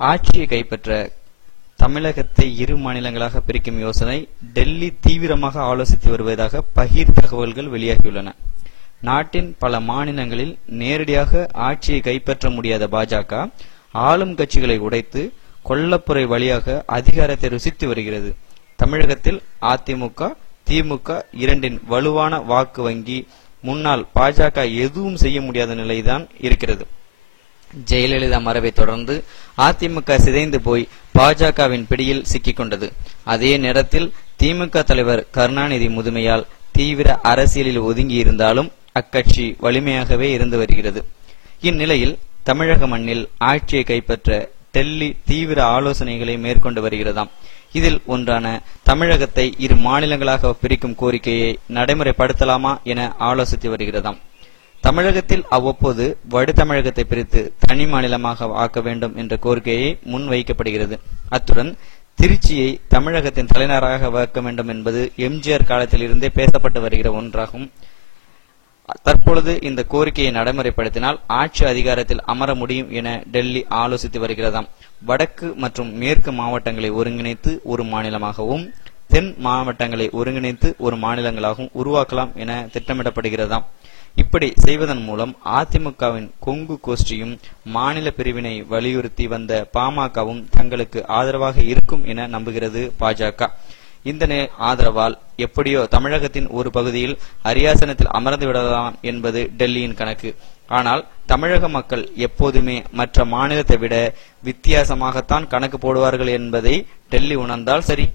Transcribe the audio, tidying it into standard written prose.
ஆட்சியை கைப்பற்ற தமிழகத்தை இரு மாநிலங்களாக பிரிக்கும் யோசனை டெல்லி தீவிரமாக ஆலோசித்து வருவதாக பகீர் தகவல்கள் வெளியாகியுள்ளன. நாட்டின் பல மாநிலங்களில் நேரடியாக ஆட்சியை கைப்பற்ற முடியாத பாஜக ஆளும் கட்சிகளை உடைத்து கொல்லப்புரை வழியாக அதிகாரத்தை ருசித்து வருகிறது. தமிழகத்தில் அதிமுக, திமுக இரண்டின் வலுவான வாக்கு வங்கி முன்னால் பாஜக எதுவும் செய்ய முடியாத நிலைதான் இருக்கிறது. ஜெயலலிதா மறைவை தொடர்ந்து அதிமுக சிதைந்து போய் பாஜகவின் பிடியில் சிக்கிக்கொண்டது. அதே நேரத்தில் திமுக தலைவர் கருணாநிதி முதுமையால் தீவிர அரசியலில் ஒதுங்கி இருந்தாலும் அக்கட்சி வலிமையாகவே இருந்து வருகிறது. இந்நிலையில் தமிழக மண்ணில் ஆட்சியை கைப்பற்ற டெல்லி தீவிர ஆலோசனைகளை மேற்கொண்டு வருகிறதாம். இதில் ஒன்றான தமிழகத்தை இரு மாநிலங்களாக பிரிக்கும் கோரிக்கையை நடைமுறைப்படுத்தலாமா என ஆலோசித்து வருகிறதாம். தமிழகத்தில் அவ்வப்போது வட தமிழகத்தை பிரித்து தனி மாநிலமாக ஆக்க வேண்டும் என்ற கோரிக்கையை முன்வைக்கப்படுகிறது. அத்துடன் திருச்சியை தமிழகத்தின் தலைநகராக ஆக்க வேண்டும் என்பது எம்ஜிஆர் காலத்தில் இருந்தே பேசப்பட்டு வருகிற ஒன்றாகும். தற்பொழுது இந்த கோரிக்கையை நடைமுறைப்படுத்தினால் ஆட்சி அதிகாரத்தில் அமர முடியும் என டெல்லி ஆலோசித்து வருகிறதாம். வடக்கு மற்றும் மேற்கு மாவட்டங்களை ஒருங்கிணைத்து ஒரு மாநிலமாகவும் தென் மாவட்டங்களை ஒருங்கிணைத்து ஒரு மாநிலங்களாகவும் உருவாக்கலாம் என திட்டமிடப்படுகிறதாம். இப்படி செய்வதன் மூலம் அதிமுகவின் கொங்கு கோஷ்டியும் மாநில பிரிவினை வலியுறுத்தி வந்த பாமகவும் தங்களுக்கு ஆதரவாக இருக்கும் என நம்புகிறது பாஜக. இந்த ஆதரவால் எப்படியோ தமிழகத்தின் ஒரு பகுதியில் அரியாசனத்தில் அமர்ந்து விடலாம் என்பது டெல்லியின் கணக்கு. ஆனால் தமிழக மக்கள் எப்போதுமே மற்ற மாநிலத்தை விட வித்தியாசமாகத்தான் கணக்கு போடுவார்கள் என்பதை டெல்லி உணர்ந்தால் சரி.